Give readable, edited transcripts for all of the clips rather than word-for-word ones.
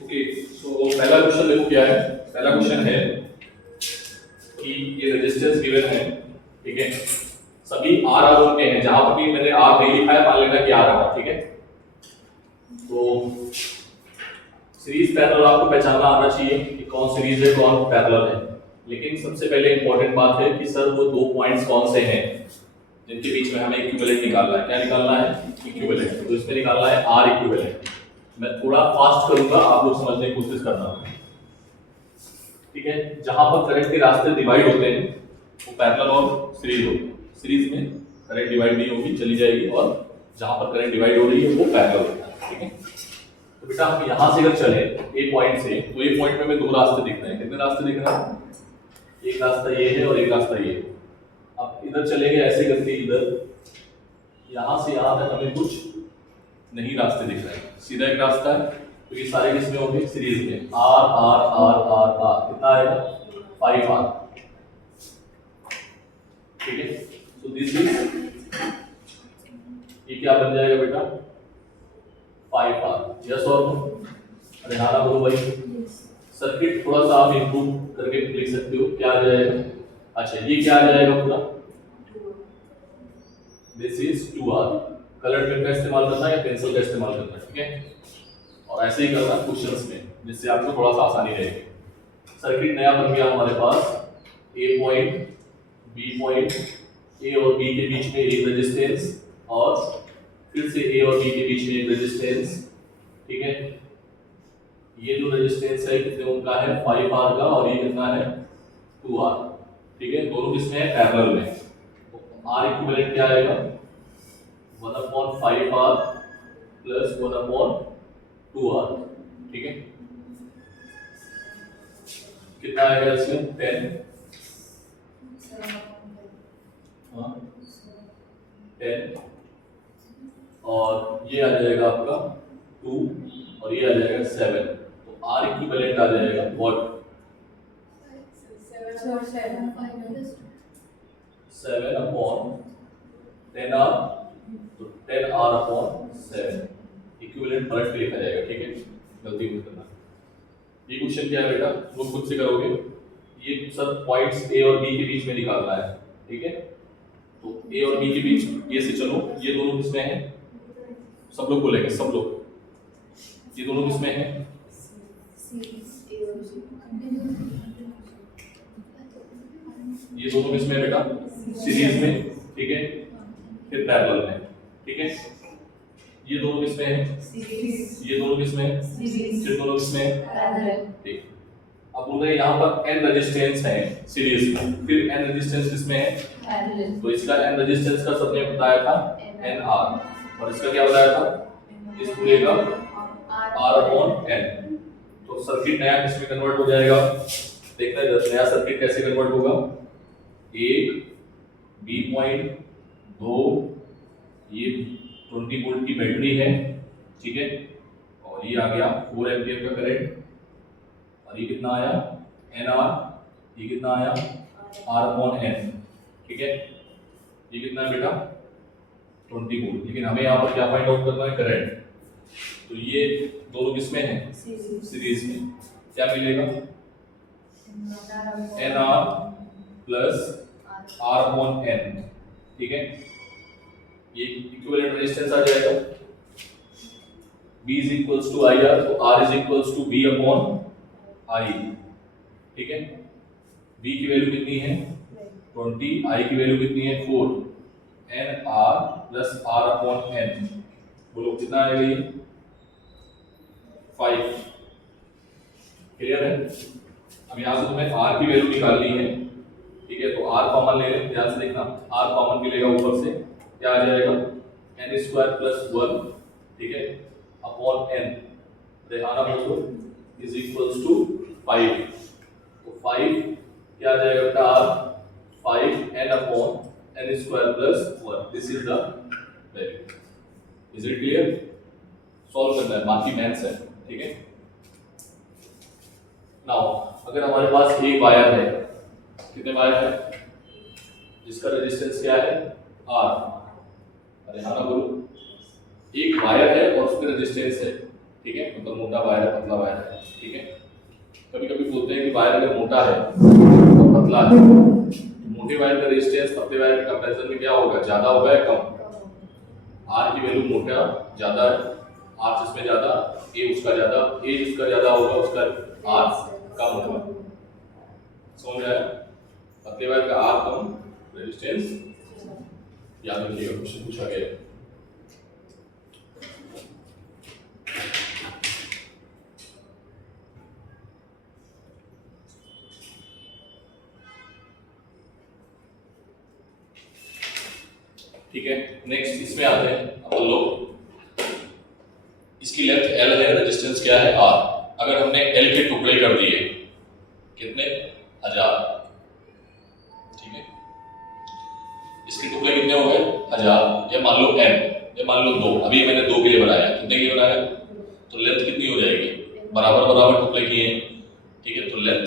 Okay, सो पहला question देखो क्या है। पहला क्वेश्चन है कि ये रेजिस्टेंस गिवन है, ठीक है, सभी आर आर ओन के हैं। जहां पर भी मैंने आर नहीं लिखा है मान लेना कि आर आर, ठीक है। तो सीरीज पैरेलल आपको पहचानना आना चाहिए कि कौन सीरीज है कौन पैरेलल है। लेकिन सबसे पहले इंपॉर्टेंट बात है कि सर वो दो पॉइंट्स कौन से हैं जिनके बीच में हमें इक्विवेलेंट निकालना है। क्या निकालना है? इक्विवेलेंट। तो इसमें निकालना है आर इक्विवेलेंट। मैं थोड़ा फास्ट करूंगा, आप लोग समझने की कोशिश करना, ठीक है। जहां पर करंट के रास्ते डिवाइड होते हैं वो पैरेलल और सीरीज होते हैं। सीरीज में करंट डिवाइड नहीं होगी, चली जाएगी, और जहां पर करंट डिवाइड हो रही है वो पैरेलल होता है, ठीक है। तो बेटा हम यहां से अगर चले ए पॉइंट से, तो ए पॉइंट में हमें दो रास्ते दिख रहे हैं। कितने रास्ते दिख रहे हैं? एक रास्ता ये है और एक रास्ता ये है। अब इधर चलेंगे ऐसे करके, इधर यहां से यहां तक हमें कुछ नहीं रास्ते दिख रहे हैं, सीधा एक रास्ता है। तो ये सारे किसमें होंगे? सीरीज में। R R R R R कितना आएगा? 5R, ठीक है। सो दिस इज, ये क्या बन जाएगा बेटा? 5R। यस और नो? अरे हाँ ना बोलो भाई। सर्किट थोड़ा सा आप इंप्रूव करके लिख सकते हो। क्या आ जाएगा? अच्छा ये क्या आ जाएगा पूरा? This is 2R। Colour pen का इस्तेमाल करना है या पेंसिल का इस्तेमाल करना है, ठीक है। और ऐसे ही करना क्वेश्चंस में, जिससे आपको थोड़ा सा आसानी रहेगी। सर्किट नया बन गया हमारे पास। ए पॉइंट, बी पॉइंट, ए और बी के बीच में एक रेजिस्टेंस, और फिर से ए और बी के बीच में एक रेजिस्टेंस, ठीक है। ये जो रेजिस्टेंस है कितने ओम का है? 5R का, और ये कितना है? 2R, ठीक है। दोनों किसमें है? पैरेलल में। तो R इक्विवेलेंट क्या आएगा? 1/5R प्लस 1/2R, ठीक है। कितना आएगा इसमें? 10, हाँ 10, और ये आ जाएगा आपका 2, और ये आ जाएगा 7। तो R इक्विवेलेंट आ जाएगा व्हाट? 7/10R। तो 10R/7 इक्विवेलेंट पलट के लिखा जाएगा, ठीक है। गलती मत करना। ये क्वेश्चन क्या है बेटा? वो खुद से करोगे। ये सब पॉइंट्स ए और बी के बीच में निकालना है, ठीक है। तो ए और बी के बीच ये से चलो, ये दोनों किसमें हैं? सब लोग बोलेंगे, सब लोग। ये दोनों किसमें हैं? ये दोनों किसमें है बेटा? सीरीज में, ठीक है। फिर पैरेलल में, ठीक है। ये दोनों किसमें है? ये दोनों किसमें है? फिर दोनों किसमें है? ठीक। अब बोल रहे हैं यहाँ पर n रेजिस्टेंस है सीरीज में, फिर n रेजिस्टेंस किसमें है? तो इसका n रेजिस्टेंस का सबने बताया था nr, और इसका क्या बताया था? इस पूरे का r/n। तो सर्किट नया किसमें कन्वर्ट हो जाएगा? देखते हैं नया सर्किट कैसे कन्वर्ट होगा। एक बी पॉइंट, दो ये 20 वोल्ट की बैटरी है, ठीक है। और ये आ गया 4 एम्पियर का करंट, और ये कितना आया? nr। ये कितना आया? r/n, ठीक है। ये कितना है बेटा? 20 वोल्ट। लेकिन हमें यहाँ पर क्या फाइंड आउट करना है? करंट। तो ये दोनों किसमें है? सीरीज में। क्या मिलेगा? nr प्लस r/n, ठीक है। ये इक्विवेलेंट रेजिस्टेंस आ जाएगा। V is equals to IR, तो R is equals to V upon I, ठीक है। V की वैल्यू कितनी है? 20, I की वैल्यू कितनी है? 4। NR प्लस R/n, बोलो कितना आएगा ये? 5। क्लियर है? अब यहाँ से तुम्हें R की वैल्यू निकालनी है, ठीक है। तो R कॉमन ले लें, ध्यान से देखना। R कॉमन मिलेगा ऊपर से, क्या आ जाएगा? n² प्लस 1, ठीक है, अपॉन n, रेहाना बोलो, इज इक्वल्स टू 5। तो 5 क्या आ जाएगा बेटा? R 5n upon n² plus 1। This is the value. Is it clear? Solve करना है, बाकी मैथ्स है, ठीक है। नाउ अगर हमारे पास एक वायर है, कितने वायर है? जिसका रेजिस्टेंस क्या है? R। अरे हाँ ना बोलो। एक वायर है और उसमें रेजिस्टेंस है, ठीक है, मतलब मोटा वायर है पतला वायर है, ठीक है। कभी कभी बोलते हैं कि वायर अगर मोटा है और पतला है, मोटे वायर का रेजिस्टेंस पतले वायर के कंपैरिजन में क्या होगा, ज्यादा होगा या कम? आर की वैल्यू मोटा ज्यादा है, आर जिसमें ज्यादा, ए उसका ज्यादा, ए जिसका ज्यादा होगा उसका आर कम होगा। समझ आया? पतले वायर का आर कम, रेजिस्टेंस, याद रखिएगा क्वेश्चन पूछा गया है। ठीक है, नेक्स्ट इसमें आते हैं अपन लोग। इसकी लेंथ L है, रेजिस्टेंस क्या है R। अगर हमने L के टुकड़े कर दिए कितने, 1000, ठीक है, इसके टुकड़े कितने हो गए 1000, या मान लो n, या मान लो 2, अभी मैंने 2 के लिए बनाया, कितने के लिए बनाया, तो लेंथ कितनी हो जाएगी, बराबर बराबर टुकड़े किए, ठीक है। तो लेंथ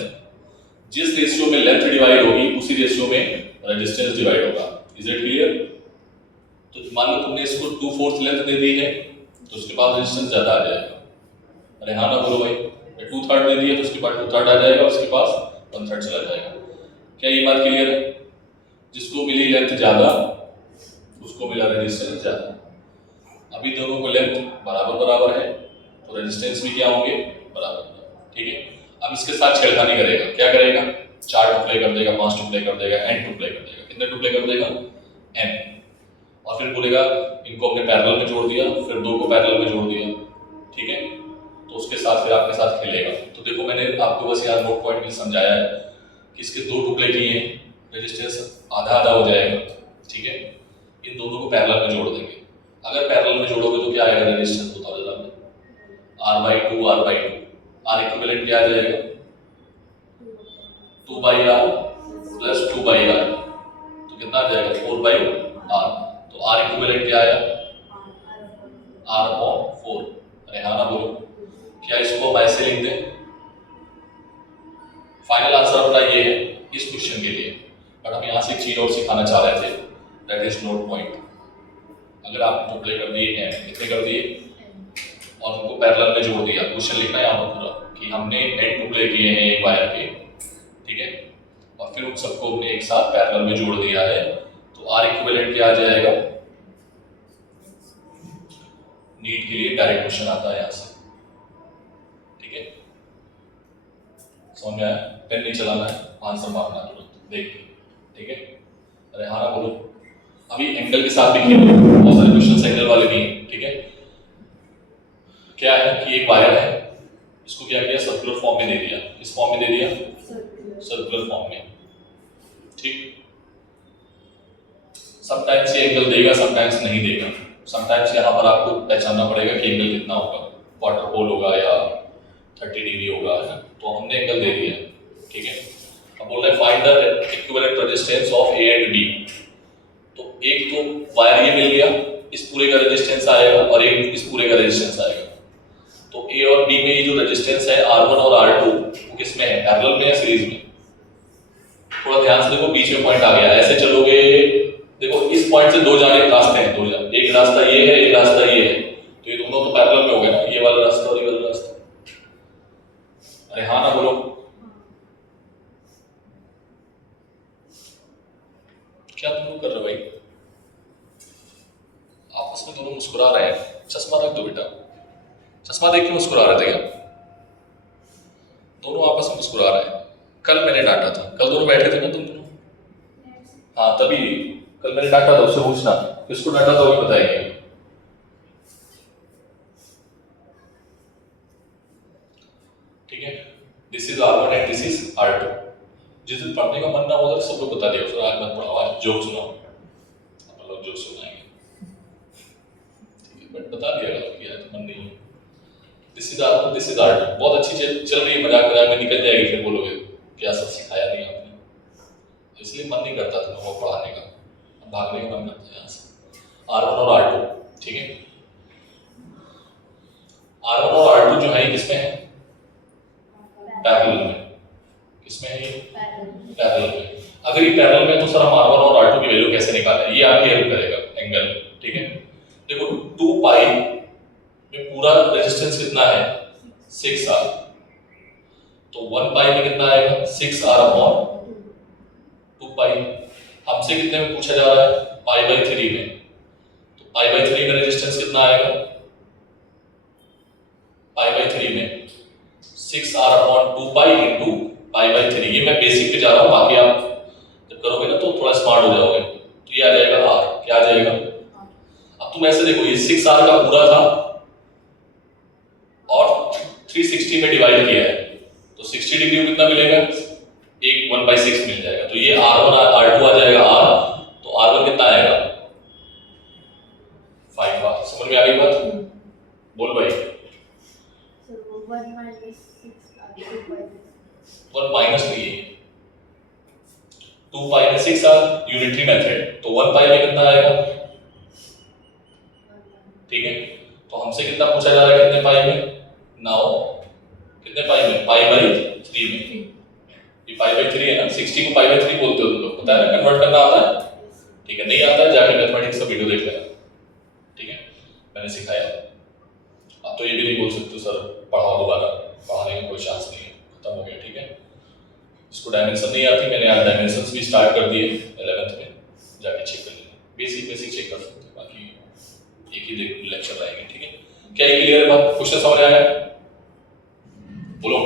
जिस रेशियो में लेंथ डिवाइड होगी उसी रेशियो में रेजिस्टेंस डिवाइड होगा। Is it clear? तो मान लो तुमने इसको 2/4 लेंथ दे दी है तो उसके बाद रेजिस्टेंस ज्यादा आ जाएगा। अरे हाँ ना बोलो भाई, 2/3 दे दी है तो उसके बाद 2/3 आ जाएगा, उसके पास 1/3 चला जाएगा। क्या ये बात क्लियर है? जिसको मिली लेंथ ज्यादा उसको मिला रेजिस्टेंस ज्यादा। अभी दोनों को लेंथ बराबर बराबर है तो रेजिस्टेंस भी क्या होंगे, बराबर, ठीक है। अब इसके साथ छेड़खानी करेगा, क्या करेगा, 4 टुकड़े कर देगा, 5 टुकड़े कर देगा, n टुकड़े कर देगा। कितने टुकड़े कर देगा, n, और फिर बोलेगा इनको अपने पैरेलल में जोड़ दिया, फिर 2 को पैरेलल में जोड़ दिया, ठीक है। तो उसके साथ फिर आपके साथ खेलेगा। तो देखो मैंने आपको बस यार नोट पॉइंट में समझाया है कि इसके 2 टुकड़े किए हैं, रेजिस्टेंस आधा आधा हो जाएगा, ठीक है। इन दोनों को पैरेलल में जोड़ देंगे। अगर पैरेलल में जोड़ोगे तो क्या आएगा, रेजिस्टेंस बता दो आपने, R/2, R/2, R इक्विवेलेंट क्या आ जाएगा, 2/R प्लस 2/R, तो कितना आ जाएगा, 4/R। तो R इक्विवेलेंट क्या आया, R/4। अरे हाँ ना बोलो, क्या इसको हम ऐसे लिख दें? फाइनल आंसर अपना ये है इस क्वेश्चन के लिए, बट हम यहाँ से एक चीज और सिखाना चाह रहे थे, दैट इज नोट पॉइंट। अगर आपने टुकड़े कर दिए हैं, कितने कर दिए, और उनको पैरेलल में जोड़ दिया, क्वेश्चन लिखना है यहाँ पर पूरा कि हमने n टुकड़े किए हैं एक वायर के, ठीक है, और फिर उन सबको हमने एक साथ पैरेलल में जोड़ दिया है, तो R इक्विवेलेंट क्या आ जाएगा। नीट के लिए डायरेक्ट क्वेश्चन आता है यहाँ से, ठीक है, समझ में आया? पेन नहीं चलाना है, आंसर मारना तुरंत देख के, ठीक है। अरे हाँ ना बोलो। अभी एंगल के साथ भी खेलो, बहुत सारे क्वेश्चन एंगल वाले भी हैं, ठीक है। क्या है कि एक वायर है, इसको क्या किया, सर्कुलर फॉर्म में दे दिया। किस फॉर्म में दे दिया, सर्कुलर फॉर्म में, ठीक। समटाइम्स ये एंगल देगा, समटाइम्स नहीं देगा। समटाइम्स यहाँ पर आपको पहचानना पड़ेगा कि एंगल कितना होगा, क्वार्टर पोल होगा या 30 डिग्री होगा, तो हमने एंगल दे दिया, ठीक है। अब बोल रहे हैं find the equivalent resistance of A and B. तो एक तो वायर ये मिल गया, इस पूरे का रेजिस्टेंस आएगा, और एक इस पूरे का रेजिस्टेंस आएगा। तो ए और बी में ये जो रेजिस्टेंस है R1 और R2 वो किस में है, पैरेलल में या सीरीज में? थोड़ा ध्यान से देखो, बीच में पॉइंट आ गया, ऐसे चलोगे, देखो इस पॉइंट से दो जाने रास्ते हैं, दो जाने, एक रास्ता ये है, एक रास्ता ये है, तो ये दोनों तो पैरेलल में हो गए ना, ये वाला रास्ता और ये वाला रास्ता। अरे हाँ ना बोलो, क्या तुम लोग कर रहे हो भाई, आपस में दोनों मुस्कुरा रहे हैं। चश्मा रख दो बेटा, चश्मा देख के मुस्कुरा रहे थे क्या? दोनों आपस में मुस्कुरा रहे हैं। कल मैंने डांटा था, कल दोनों बैठे थे ना तुम दोनों, हाँ तभी कल मैंने डांटा था, उससे पूछना किसको डांटा था वो बताएंगे, ठीक है। This is R1 and this is R2। जिस दिन पढ़ने का मन ना होगा सब लोग बता दिया, आज मत पढ़ाओ, आज जोक सुनाओ, अपन लोग जोक सुनाएंगे, ठीक है, बट बता दिया कि आज मन नहीं है। This is R1, this is R2, बहुत अच्छी चल रही है, मजाक मजाक में निकल जाएगी, फिर बोलोगे क्या सब सिखाया नहीं आपने, इसलिए मन नहीं करता तुम्हें वो पढ़ाने का, भागने का मन करता है यहाँ से। R1 और R2, ठीक है। R1 और R2 जो है किसमें है, पैरेलल में। किसमें है ये, पैरेलल में। अगर ये पैरेलल में तो सर हम R1 और R2 की वैल्यू कैसे निकालें, ये आपकी हेल्प करेगा एंगल, ठीक है। देखो 2 पाई में पूरा रेजिस्टेंस कितना 6r, तो 1 पाई में कितना आएगा 6r अपॉन 2 पाई। हमसे कितने में पूछा जा रहा है पाई बाई 3 में, तो पाई बाई 3 में रेजिस्टेंस कितना आएगा पाई बाई 3 में 6r upon 2 pi into pi by 3। ये मैं बेसिक पे जा रहा हूँ, बाकी आप जब करोगे ना तो थोड़ा स्मार्ट हो जाओगे। तो ये आ जाएगा r, क्या आ जाएगा, अब तुम ऐसे देखो ये 6r का पूरा था और 360 में डिवाइड किया है, तो 60 डिग्री में कितना मिलेगा, एक 1/6 मिल जाएगा। तो ये r1 r2 आ जाएगा r, तो r1 कितना आएगा 5r। समझ में आ गई बात, बोल भाई। 1 माइनस 2 पाई में 6r, यूनिटरी मेथड, तो 1 पाई में कितना आएगा, ठीक है। तो हमसे कितना पूछा जा रहा है, कितने पाई में, नाउ कितने पाई में, पाई बाई 3 में। ये पाई बाई 3 है ना, 60 को पाई बाई 3 बोलते हो तुम लोग, पता है ना, कन्वर्ट करना आता है, ठीक है। नहीं आता है जाके मैथमेटिक्स का वीडियो देख लेना, ठीक है, मैंने सिखाया। अब तो ये भी नहीं बोल सकते सर पढ़ाओ दोबारा, पढ़ाने का कोई चांस नहीं है, खत्म हो गया, ठीक है। इसको डायमेंशन नहीं आती, मैंने आज डायमेंशंस भी स्टार्ट कर दिए 11th में, जाके चेक कर लेना, बेसिक चेक कर सकते हो, बाकी एक ही लेक्चर रहेंगे, ठीक है। क्या ये क्लियर है बात, क्वेश्चन समझ आया है, बोलो।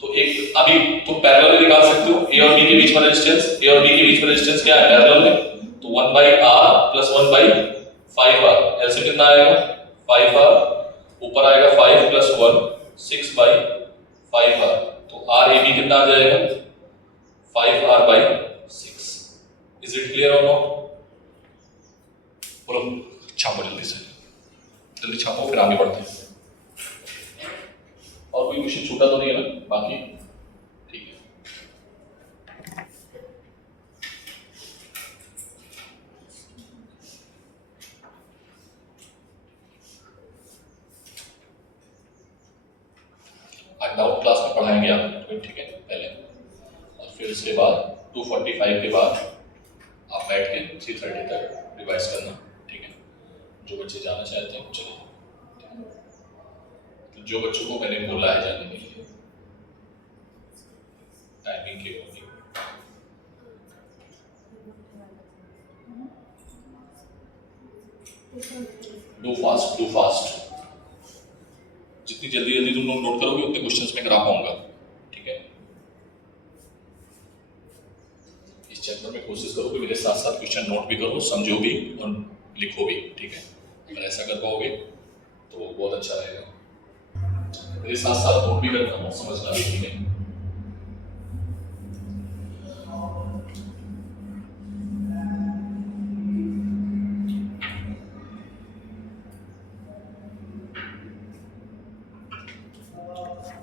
तो एक अभी तुम पैरेलल निकाल सकते हो, ए और बी के बीच में रेजिस्टेंस, ए और बी के बीच में रेजिस्टेंस क्या है पैरेलल में, तो 1/r प्लस 1/5r, ऐसे कितना आएगा 5r, ऊपर आएगा 5 प्लस 1 6/5r, तो r a b कितना आ जाएगा 5r/6। इज इट क्लियर और नॉट, बोलो। छापो जल्दी से, जल्दी छापो, फिर आगे बढ़ते हैं। और कोई क्वेश्चन छूटा तो नहीं है ना, बाकी ठीक है। आज डाउट क्लास में पढ़ाएंगे आप, ठीक है, पहले, और फिर इसके बाद 2:45 के बाद आप बैठ के 3:30 तक रिवाइज करना, ठीक है। जो बच्चे जाना चाहते हैं चलो, तो जो बच्चों को मैंने बोला है जाने के लिए टाइमिंग के अकॉर्डिंग, डू फास्ट, जितनी जल्दी तुम लोग नोट करोगे उतने क्वेश्चंस में करा पाऊंगा, ठीक है। इस चैप्टर में कोशिश करो कि मेरे साथ साथ क्वेश्चन नोट भी करो, समझो भी और लिखो भी, ठीक है। अगर ऐसा कर पाओगे तो बहुत अच्छा रहेगा। मेरे साथ साथ नोट भी करना और समझना भी, ठीक है।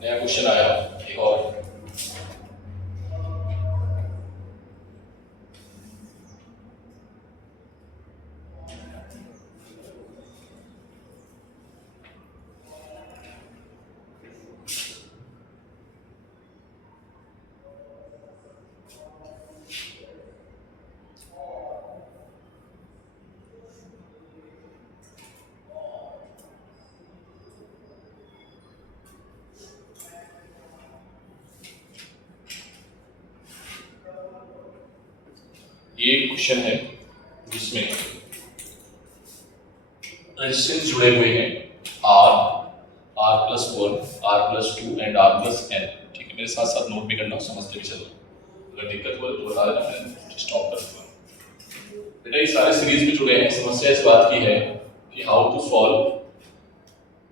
नया क्वेश्चन आया एक और, ये क्वेश्चन है जिसमें रेजिस्टेंस जुड़े हुए हैं r+1 r+2 एंड r+n, ठीक है। मेरे साथ साथ नोट भी करना, समझते भी चलना, अगर दिक्कत हो तो बता देना, मैं स्टॉप कर दूंगा। बेटा ये सारे सीरीज में जुड़े हैं, समस्या इस बात की है कि हाउ टू सॉल्व,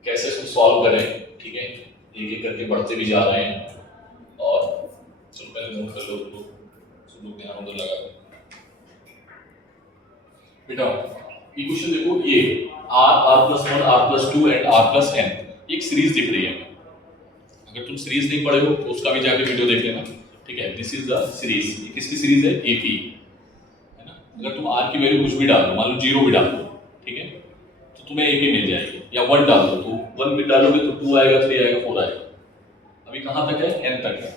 कैसे इसको सॉल्व करें, ठीक है। एक एक करके बढ़ते भी जा रहे हैं, और चलो पहले नोट कर लो, सब लोग ध्यान उधर लगा। बेटा ये क्वेश्चन देखो, ये r+1 r+2 एंड r+n एक सीरीज दिख रही है। अगर तुम सीरीज नहीं पढ़े हो तो उसका भी जाके वीडियो देख लेना, ठीक है। दिस इज द सीरीज, ये किसकी सीरीज है, AP, है ना। अगर तुम r की वैल्यू कुछ भी डाल दो, मान लो 0 भी डाल दो, ठीक है, तो तुम्हें AP मिल जाएगी, या 1 डाल दो तो 1 भी डालोगे तो 2 आएगा, 3 आएगा, 4 आएगा। अभी कहाँ तक है, n तक है,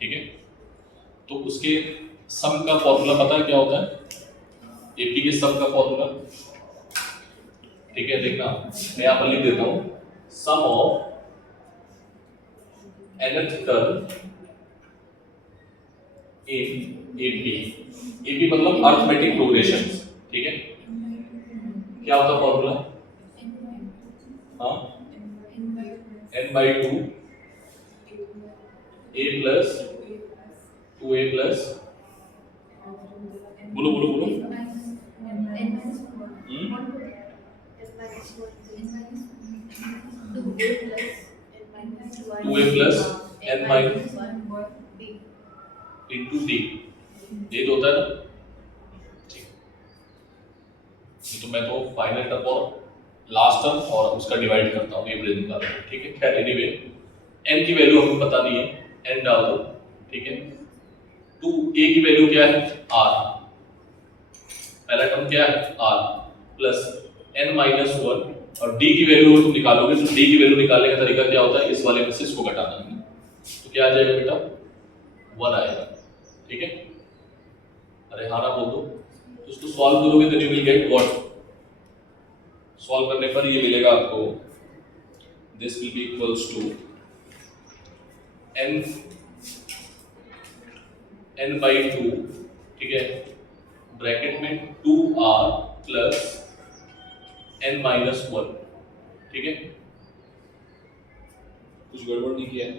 ठीक है। तो उसके सम का फॉर्मूला पता है क्या होता है, AP के सम का फॉर्मूला, ठीक है। देखना मैं यहाँ पर लिख देता हूँ, sum of nth term in AP. AP मतलब अर्थमेटिक प्रोग्रेशन, ठीक है। क्या होता फॉर्मूला? हाँ, n/2 a plus 2a plus, बोलो बोलो बोलो, 2a plus n minus into D, ये तो होता है ना। ठीक, तो मैं तो फाइनल टर्म और लास्ट टर्म और उसका डिवाइड करता हूँ, एवरेज निकालता हूँ, ठीक है। खैर एनीवे n की वैल्यू हमें पता नहीं है, n डाल दो, ठीक है। 2a की वैल्यू क्या है? r, पहला टर्म क्या है? r प्लस n माइनस 1, और d की वैल्यू तुम निकालोगे तो d की वैल्यू निकालने का तरीका क्या होता है? इस वाले में से इसको घटाना है, तो क्या आ जाएगा बेटा? 1 आएगा, ठीक है। अरे हाँ ना बोल दो, तो उसको सॉल्व करोगे तो you will get what? Solve करने पर ये मिलेगा आपको, this will be equals to n/2, ठीक है, ब्रैकेट में 2r प्लस n माइनस 1, ठीक है। कुछ गड़बड़ नहीं किया है?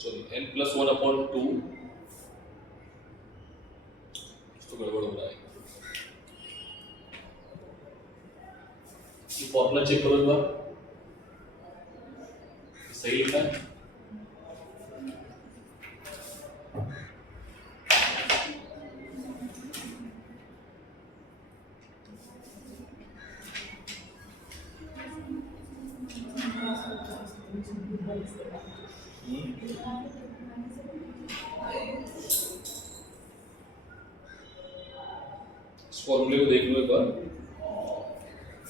चलो n प्लस 1/2, तो गड़बड़ हो रहा है। ये फॉर्मूला चेक करो एक बार, सही लिखा है? इस फॉर्मूले को देख लो एक बार,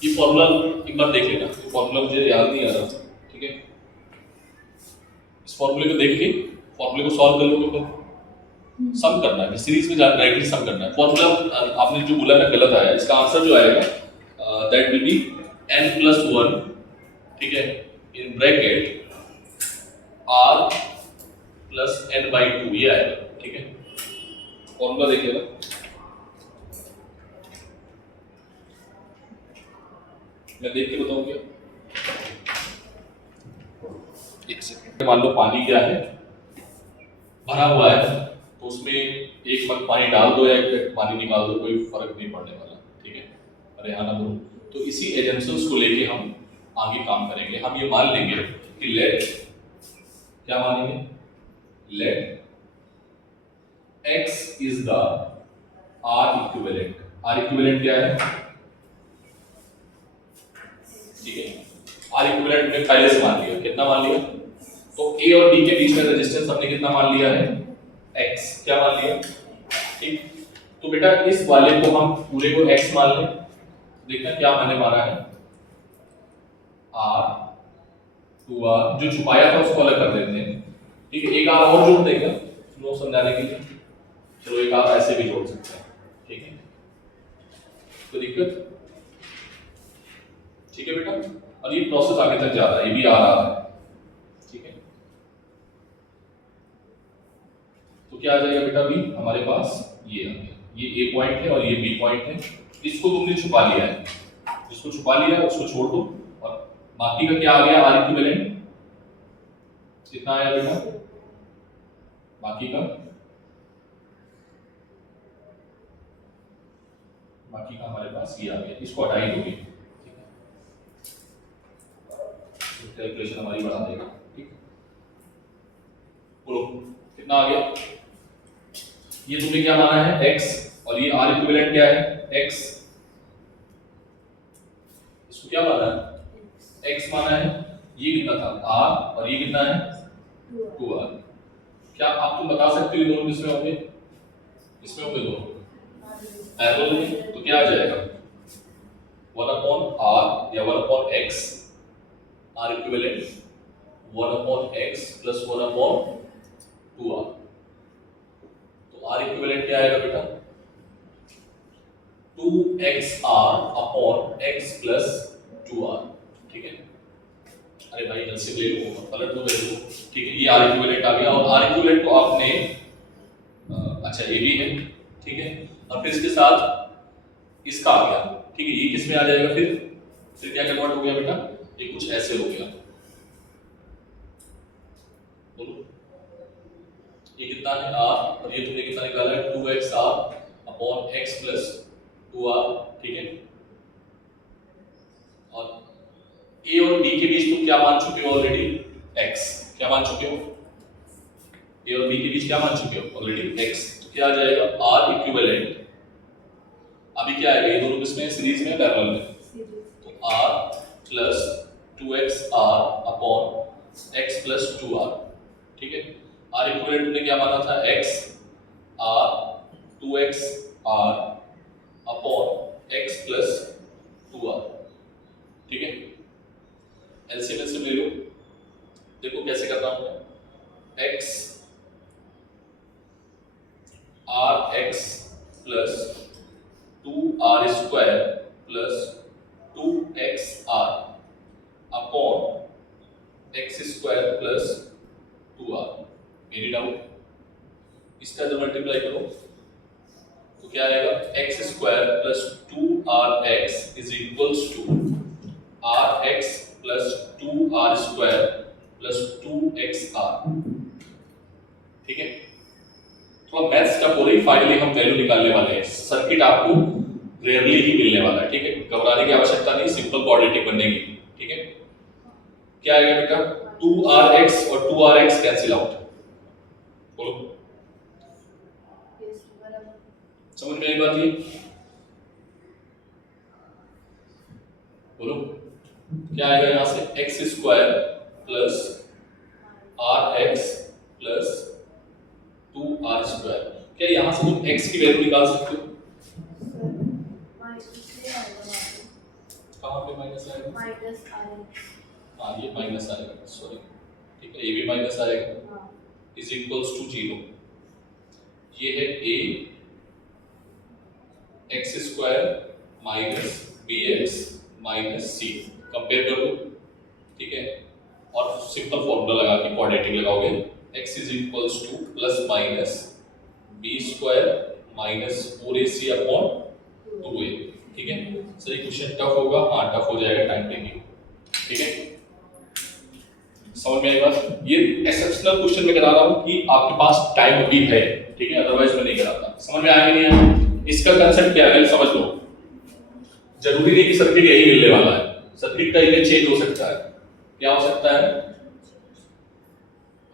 ये फॉर्मूला एक बार देख लेना, फॉर्मूला मुझे याद नहीं आ रहा, ठीक है। इस फॉर्मूले को देख के फॉर्मूले को सॉल्व कर लो, तो सम करना है, सीरीज में डायरेक्टली सम करना है। फॉर्मूला आपने जो बोला ना गलत आया, इसका आंसर जो आएगा that will be n plus 1, ठीक है, in bracket r plus n/2, ये आएगा, ठीक है। फॉर्मूला देख लेना, मैं देख के बताऊं क्या? एक सेकंड। मान लो पानी क्या है, भरा हुआ है, तो उसमें एक बार पानी डाल दो या एक पानी निकाल दो, कोई फर्क नहीं पड़ने वाला, ठीक है। अरे हाँ ना बोलो। तो इसी एजम्पशंस को लेके हम आगे काम करेंगे। हम ये मान लेंगे कि लेट, क्या मानेंगे? Let x is the r equivalent. r equivalent क्या है? ठीक है, R इक्विवेलेंट में पहले से मान लिया, कितना मान लिया? तो A और B के बीच में रेजिस्टेंस हमने कितना मान लिया है? X, क्या मान लिया? ठीक, तो बेटा इस वाले को हम पूरे को X मान लें, देखना क्या मैंने माना है, R 2R, जो छुपाया था उसको अलग कर देते हैं, ठीक है। एक R और जोड़ देगा नो समझाने के लिए, चलो एक R ऐसे भी जोड़ सकते हैं, ठीक है, तो दिक्कत, ठीक है बेटा। और ये प्रोसेस आगे तक जा रहा है, ये भी आ रहा है, ठीक है। तो क्या आ जाएगा बेटा? भी हमारे पास ये आ गया, ये A पॉइंट है और ये B पॉइंट है, इसको तुमने छुपा लिया है, जिसको छुपा लिया है उसको छोड़ दो, और बाकी का क्या आ गया? R इक्विवेलेंट कितना आया बेटा? बाकी का हमारे पास ये आ गया, इसको हटा ही दोगे, कैलकुलेशन हमारी बढ़ा देगा, ठीक। बोलो कितना आ गया? ये तुमने क्या माना है? x, और ये R इक्विवेलेंट क्या है? x, इसको क्या माना है? x माना है। ये कितना था? R, और ये कितना है? 2R। क्या आप तुम बता सकते हो दोनों किसमें होंगे? इसमें होंगे दोनों पैरेलल में, तो क्या आ जाएगा? 1/r या 1/x, R equivalent 1/x plus 1/2R। तो R इक्विवेलेंट क्या आएगा बेटा? 2xr upon x plus 2r। ठीक है, अरे भाई एलसीएम ले लो, पलट दो, ले लो। ठीक है, ये आर इक्विवेलेंट आ गया, और आर इक्विवेलेंट को आपने अच्छा ये भी है। ठीक है, और फिर इसके साथ इसका आ गया। ठीक है, ये किस में आ जाएगा फिर क्या कन्वर्ट हो गया बेटा, ये कुछ ऐसे हो गया। बोलो ये कितना है r, और ये तुमने कितना निकाला है 2xr upon x plus 2r। ठीक है, और a और b के बीच तुम क्या मान चुके हो ऑलरेडी, x। क्या मान चुके हो, a और b के बीच क्या मान चुके हो ऑलरेडी, x। तो क्या आ जाएगा r इक्विवेलेंट, अभी क्या आएगा, ये दोनों किसमें सीरीज में, पैरेलल में, तो r plus 2xr upon x plus 2r। ठीक है, r इक्विवेलेंट ने क्या माना था, x, r 2xr upon x plus 2r। ठीक है, एलसीएम ले लो, देखो कैसे करता हूं मैं, x rx plus 2r square plus 2xr upon x square plus 2r। मेरी डाउट, इसका जब मल्टीप्लाई करो तो क्या आएगा, x square plus 2rx is equals to rx plus 2r square plus 2xr। ठीक है, थोड़ा मैथ्स का पूरी फाइनली हम वैल्यू निकालने वाले हैं। सर्किट आपको रेयरली ही मिलने वाला है। ठीक है, घबराने की आवश्यकता नहीं, सिंपल क्वाड्रेटिक बनेगी। ठीक है, क्या आएगा बेटा, 2rx और 2rx कैंसिल आउट। बोलो समझ में आई बात ये, बोलो क्या आएगा यहां से, x square plus rx plus 2r square. क्या यहां से तुम x की वैल्यू निकाल सकते हो, कहां पे माइनस आएगा, माइनस rx, हां ये माइनस आएगा, सॉरी। ठीक है, ये भी माइनस आएगा, इज इक्वल्स टू 0। ये है a x square minus bx minus c, compare कर लो। ठीक है, और सिंपल फॉर्मूला लगा के क्वाड्रेटिक लगाओगे, x is equals two plus minus b square minus 4ac upon 2a। ठीक है, सर ये क्वेश्चन टफ होगा, हाँ टफ हो जाएगा, टाइम टेकिंग। ठीक है, समझ में आई बात, ये एक्सेप्शनल क्वेश्चन में करा रहा हूं कि आपके पास टाइम अभी है। ठीक है, अदरवाइज मैं नहीं कराता। समझ में आया कि नहीं आया, इसका कंसेप्ट क्या है समझ लो। जरूरी नहीं कि सर्किट यही मिलने वाला है, सर्किट का इमेज चेंज हो सकता है। क्या हो सकता है,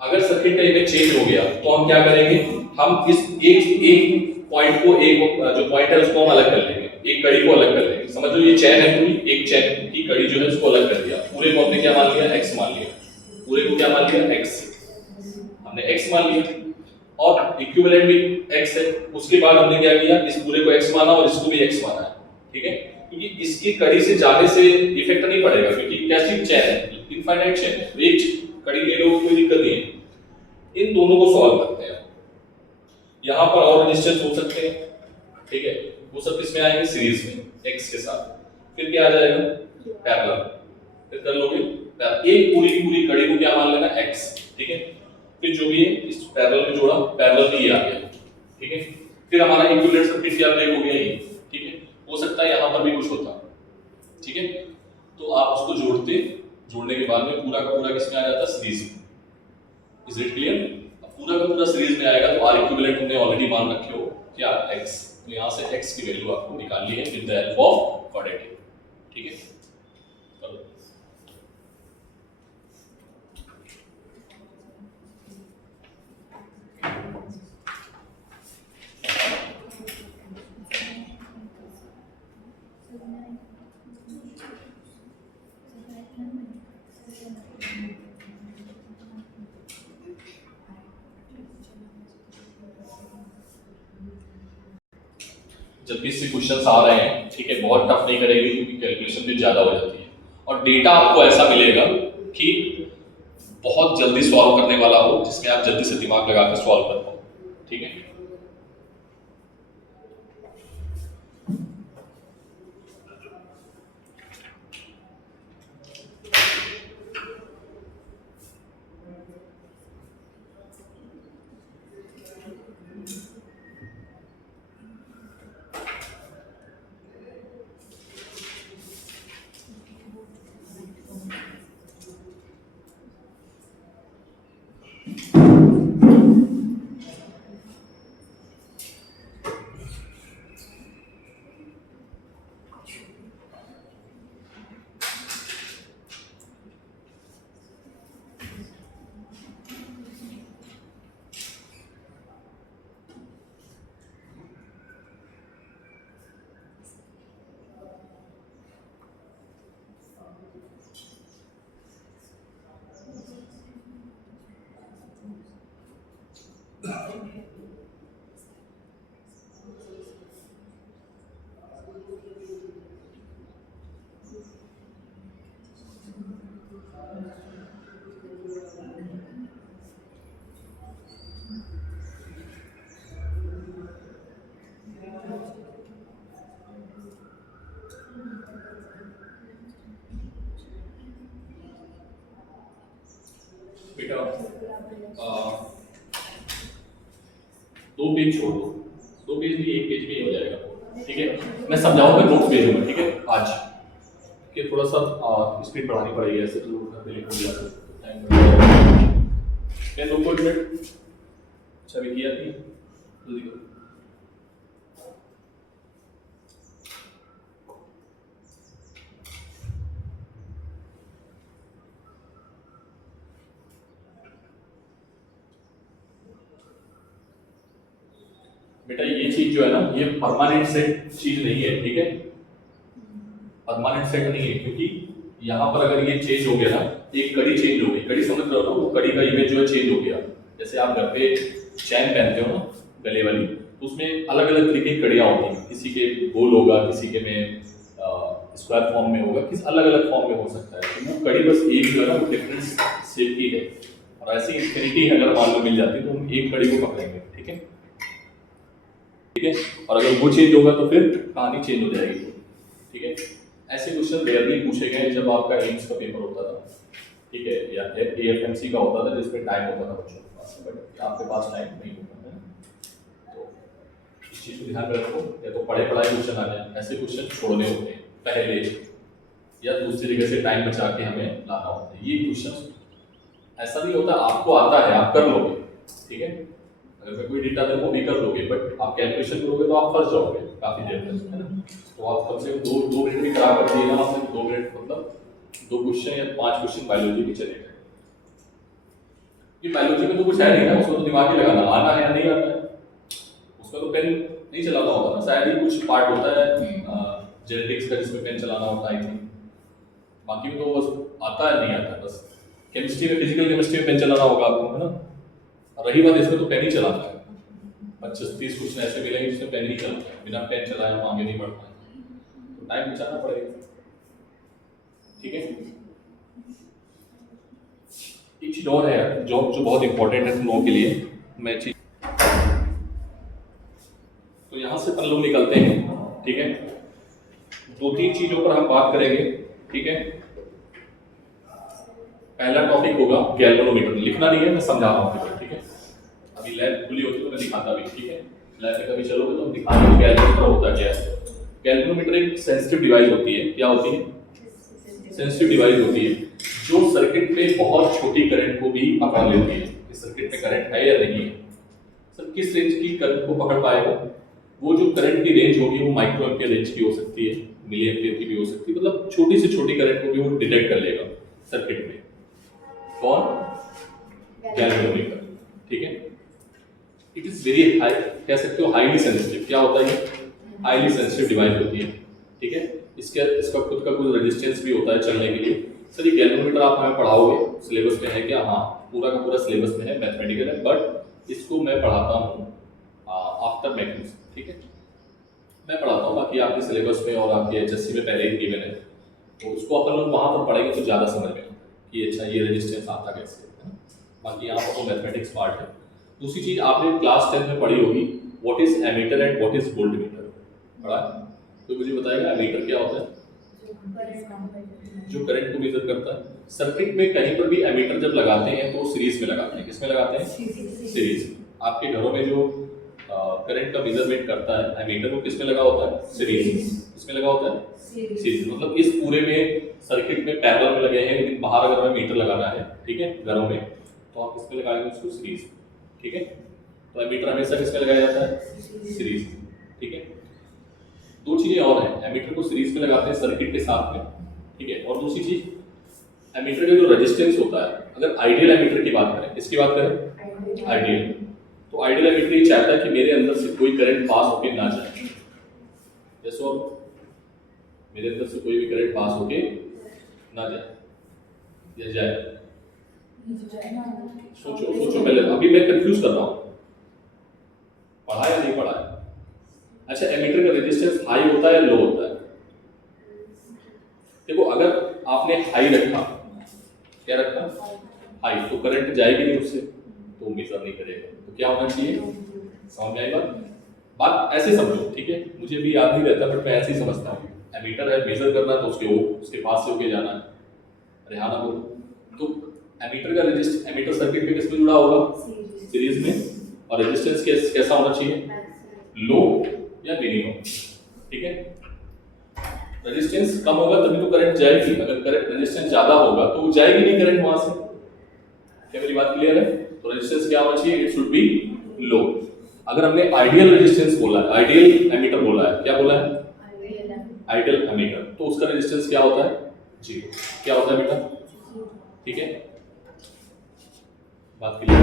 अगर सर्किट का इमेज चेंज हो गया तो हम क्या करेंगे, हम इस एक पॉइंट को, एक जो पॉइंट है उसको हम अलग कर लेंगे, एक कड़ी को अलग कर लेंगे। समझ लो ये चैन है पूरी, एक चैन की कड़ी जो है उसको अलग कर दिया, पूरे को हमने क्या मान लिया, x मान लिया, पूरे को क्या मान लिया, x, हमने x मान लिया, और इक्विवेलेंट भी x है। उसके बाद हमने क्या किया, इस पूरे को x माना और इसको भी x माना है। ठीक है, क्योंकि इसकी कड़ी से जाने से इफेक्ट नहीं पड़ेगा, क्योंकि कैसी चैन है, इनफाइनाइट चैन है, एक कड़ी ले लो कोई दिक्कत नहीं है। इन दोनों को सॉल्व करते हैं, यहां पर और रेजिस्टेंस हो सकते हैं। ठीक है, वो सब किसमें आएंगे, सीरीज में x के साथ, फिर क्या आ जाएगा, पैरेलल, फिर कर लोगे एक पूरी की पूरी कड़ी को क्या मान लेना, x। ठीक है, फिर जो भी है इस पैरेलल में जोड़ा, पैरेलल में ये आ गया। ठीक है, फिर हमारा इक्विवेलेंट सर्किट क्या ब्रेक हो गया ये। ठीक है, हो सकता है यहां पर भी कुछ होता। ठीक है, तो आप उसको जोड़ने के बाद में पूरा का पूरा किसमें आ जाता है, सीरीज में। इज इट क्लियर, पूरा का पूरा सीरीज में आएगा तो आर इक्विवेलेंट हमने ऑलरेडी मान रखे हो क्या, x। तो यहां से x की वैल्यू आपको निकालनी है with the help of quadratic. ठीक है, जब भी इससे क्वेश्चंस आ रहे हैं, ठीक है, बहुत टफ नहीं करेंगे क्योंकि कैलकुलेशन भी ज्यादा हो जाती है, और डेटा आपको ऐसा मिलेगा कि बहुत जल्दी सॉल्व करने वाला हो, जिसमें आप जल्दी से दिमाग लगा कर सॉल्व कर पाओ। ठीक है, पेज छोड़ दो, 2 पेज भी 1 पेज में ही हो जाएगा, ठीक है। मैं समझाऊंगा, नोट्स भेजूंगा, ठीक है। आज कि थोड़ा सा स्पीड बढ़ानी पड़ेगी, ऐसे तो घर पे लिख दिया टाइम क्या 2 मिनट। अच्छा भी किया नहीं, जल्दी करो। बेटा ये चीज जो है ना, ये परमानेंट सेट चीज नहीं है, ठीक है। परमानेंट सेट नहीं है, क्योंकि यहाँ पर अगर ये चेंज हो गया ना, एक कड़ी चेंज हो गई, कड़ी समझ रहे हो ना, वो कड़ी का इमेज जो है चेंज हो गया। जैसे आप घर पे चैन पहनते हो ना गले वाली, तो उसमें अलग अलग तरीके की कड़ियाँ होती हैं, किसी के गोल होगा, किसी के में स्क्वायर फॉर्म में होगा, किसी अलग अलग फॉर्म में हो सकता है। तो वो कड़ी बस एक जो है ना, वो डिफरेंट शेप की है, और ऐसी इंफिनिटी अगर मान लो मिल जाती तो हम एक कड़ी को पकड़ेंगे, ठीक है, ठीक है। और अगर वो चेंज होगा तो फिर कहानी चेंज हो जाएगी, ठीक है। ऐसे क्वेश्चन रेयरली पूछे गए जब आपका एम्स का पेपर होता था, ठीक है, या एएफएमसी का होता था जिसमें टाइम होता था बच्चों के पास, बट आपके पास टाइम नहीं होता है। तो इस चीज़ को ध्यान में रखो, या तो पढ़े पढ़ाए क्वेश्चन आ जाए, ऐसे क्वेश्चन छोड़ने होते हैं पहले या दूसरी जगह से टाइम बचा के हमें लाना होता है। ये क्वेश्चन ऐसा नहीं होता आपको आता है आप कर लोगे, ठीक है। अगर मैं कोई डेटा दूँ वो भी कर लोगे, बट आप कैलकुलेशन करोगे तो आप फंस जाओगे काफी देर तक, है ना। तो आप कम से कम 2 मिनट भी खराब कर दिएगा आपने, 2 मिनट मतलब 2 क्वेश्चन या 5 क्वेश्चन बायोलॉजी के चले गए। ये बायोलॉजी में तो कुछ है नहीं ना, उसको तो दिमाग ही लगाना, आना है या नहीं आता है, उसका तो पेन नहीं चलाना होता ना, शायद ही कुछ पार्ट होता है जेनेटिक्स का जिसमें पेन चलाना होता है, बाकी में तो बस आता है नहीं आता है। बस केमिस्ट्री में, फिजिकल केमिस्ट्री में पेन चलाना होगा आपको, है ना। रही बात इसमें तो पेन ही चलाना है, 25-30 क्वेश्चन ऐसे मिलेंगे जिसमें पेन ही चलता है, बिना पेन चलाए हम आगे नहीं बढ़ पाएंगे, तो टाइम बचाना पड़ेगा, ठीक है। एक चीज और है जो बहुत इंपॉर्टेंट है तुम लोगों के लिए, मैं चीज तो यहाँ से अपन लोग निकलते हैं, ठीक है। 2-3 चीजों पर हम बात करेंगे, ठीक है। पहला टॉपिक होगा गैल्वेनोमीटर, लिखना नहीं है, मैं समझा रहा हूँ, ठीक है। अभी लैब खुली होती तो मैं दिखाता भी, ठीक है। लैब में कभी चलोगे तो हम दिखाएंगे गैल्वेनोमीटर होता क्या है। गैल्वेनोमीटर एक सेंसिटिव डिवाइस होती है, क्या होती है, सेंसिटिव डिवाइस होती है, जो सर्किट में बहुत छोटी करंट को भी पकड़ लेती है। इस सर्किट में करंट है या नहीं है, सर किस रेंज की करंट को पकड़ पाएगा, वो जो करंट की रेंज होगी वो माइक्रो एम्पियर रेंज की हो सकती है, मिली एम्पियर की भी हो सकती है, मतलब छोटी से छोटी करंट को भी वो डिटेक्ट कर लेगा सर्किट में। कौन, गैल्वेनोमीटर, ठीक है। इट इज वेरी हाई, कह सकते हो हाईली सेंसिटिव, क्या होता है, हाईली सेंसिटिव डिवाइस होती है, ठीक है। इसका खुद का कुछ रेजिस्टेंस भी होता है चलने के लिए। सर ये गैल्वेनोमीटर आप हमें पढ़ाओगे, सिलेबस में है क्या, हाँ पूरा का पूरा सिलेबस में है, मैथमेटिकल है, बट इसको मैं पढ़ाता हूँ आफ्टर मैथमेटिक्स, ठीक है, मैं पढ़ाता हूँ, बाकी आपके सिलेबस में और आपके एचएससी में पहले ही गिवन है, तो उसको अपन लोग वहाँ पर पढ़ेंगे तो ज़्यादा समझ में कि अच्छा ये रेजिस्टेंस आता कैसे है, बाकी यहाँ पर तो मैथमेटिक्स पार्ट है। दूसरी चीज़ आपने क्लास 10 में पढ़ी होगी, what is ammeter and what is voltmeter, पढ़ा है, तो मुझे बताएगा एमीटर क्या होता है, जो करंट को मेजर करता है। सर्किट में कहीं पर भी एमीटर जब लगाते हैं तो सीरीज में लगाते हैं, किसमें लगाते हैं, सीरीज। आपके घरों में जो करंट का मेजरमेंट करता है एमीटर, वो किसमें लगा होता है, सीरीज, किसमें लगा होता है, सीरीज। मतलब इस पूरे में सर्किट में पैरेलल में लगे हैं, लेकिन बाहर अगर हमें मीटर लगाना है, ठीक है, घरों में, तो आप किसमें लगाएंगे उसको, सीरीज, ठीक है। तो एमीटर हमेशा किसमें लगाया जाता है, सीरीज, ठीक है। 2 चीजें और हैं, एमीटर को सीरीज में लगाते हैं सर्किट के साथ में, ठीक है। और दूसरी चीज एमीटर का जो रेजिस्टेंस होता है, अगर आइडियल एमीटर की बात करें, किसकी बात करें, आइडियल, तो आइडियल एमीटर ये चाहता है कि मेरे अंदर से कोई करंट पास होके ना जाए, जैसे मेरे अंदर से कोई भी करंट पास होके ना जाए या जाए, सोचो पहले, अभी मैं कंफ्यूज कर रहा हूँ, पढ़ा या नहीं पढ़ा है। अच्छा, एमीटर का रेजिस्टेंस हाई होता है या लो होता है, देखो अगर आपने हाई रखा, क्या रखा, हाई, तो करंट जाएगी नहीं उससे, तो मेजर नहीं करेगा, तो क्या होना चाहिए, समझ में आई बात ऐसे समझो, ठीक है। मुझे भी याद नहीं रहता, बट मैं ऐसे ही समझता हूँ, एमीटर है, मेजर करना है तो उसके पास से होके जाना है, अरे हाँ ना बोलो। तो एमीटर का एमीटर सर्किट में किसमें जुड़ा होगा, सीरीज में, और रेजिस्टेंस कैसा होना चाहिए, लो या मिनिमम। ठीक है, रेजिस्टेंस कम होगा तभी तो करंट जाएगी, अगर करंट रेजिस्टेंस ज्यादा होगा तो वो जाएगी नहीं करंट वहां से। क्या मेरी बात क्लियर है? तो रेजिस्टेंस क्या होना चाहिए, इट शुड बी लो। अगर हमने आइडियल रेजिस्टेंस बोला है, आइडियल एमीटर बोला है, क्या बोला है, आइडियल एमीटर, तो उसका रेजिस्टेंस क्या होता है, जीरो। क्या होता है बेटा, ठीक है, बात क्लियर।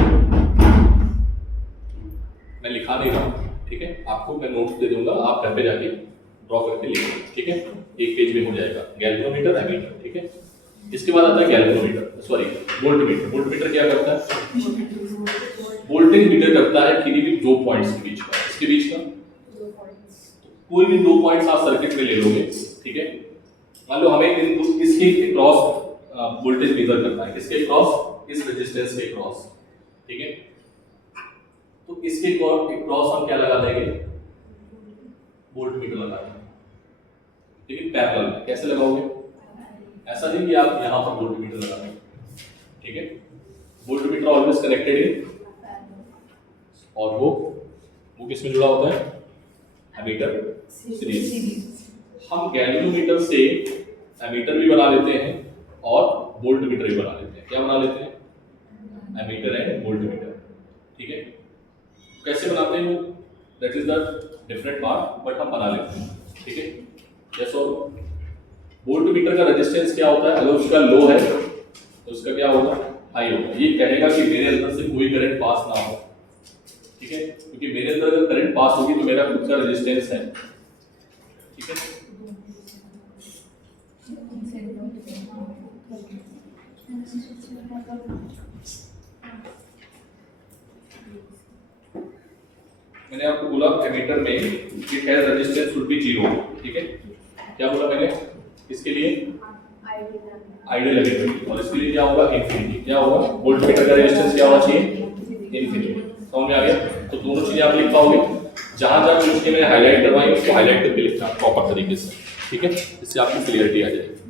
मैं लिखा नहीं रहा हूं, ठीक है, आपको मैं नोट्स दे दूंगा, आप घर पे जाके ड्रॉ करके लिखो, ठीक है, एक पेज में हो जाएगा। गैल्वेनोमीटर, एमीटर, ठीक है। इसके बाद आता है गैल्वेनोमीटर, सॉरी वोल्टमीटर। वोल्टमीटर क्या करता है, वोल्टेज मीटर करता है किसी भी दो पॉइंट्स के बीच का, इसके बीच का कोई भी दो पॉइंट्स आप सर्किट में ले लोगे, ठीक है। मान लो हमें इसके क्रॉस वोल्टेज मेजर करना है, किसके क्रॉस, इस रेजिस्टेंस के क्रॉस, ठीक है। तो इसके क्रॉस हम क्या लगा देंगे, वोल्टमीटर लगा देंगे, लेकिन पैरेलल में। कैसे लगाओगे, ऐसा नहीं कि आप यहां पर वोल्टमीटर लगा देंगे, ठीक है। वोल्टमीटर ऑलवेज कनेक्टेड है, और वो किसमें जुड़ा होता है, एमीटर सीरीज। हम गैल्वेनोमीटर से एमीटर भी बना लेते हैं और वोल्टमीटर भी बना लेते हैं। क्या बना लेते हैं, एमीटर एंड वोल्टमीटर, ठीक है। कैसे बनाते हैं वो, that is the different part, but हम बना लेते हैं, ठीक है। यस, और वोल्टमीटर का रेजिस्टेंस क्या होता है, अगर उसका लो है तो उसका क्या होगा, हाई होगा। ये कहेगा कि मेरे अंदर से कोई करंट पास ना हो, ठीक है, क्योंकि मेरे अंदर अगर करंट पास होगी तो मेरा खुद का रेजिस्टेंस है, ठीक है। मैंने आपको बोला एमीटर में it has resistance should be zero, ठीक है। क्या बोला मैंने, इसके लिए आइडियल एमीटर, और इसके लिए क्या होगा, इनफिनिटी। क्या होगा, वोल्टमीटर का रेजिस्टेंस क्या होना चाहिए, इनफिनिटी। समझ में आ गया? तो दोनों चीजें आप लिख पाओगे, जहां जहां कुछ मैंने हाईलाइट करवाई उसको हाईलाइट करके लिखना प्रॉपर तरीके से, ठीक है, इससे आपको क्लियरिटी आ जाएगी।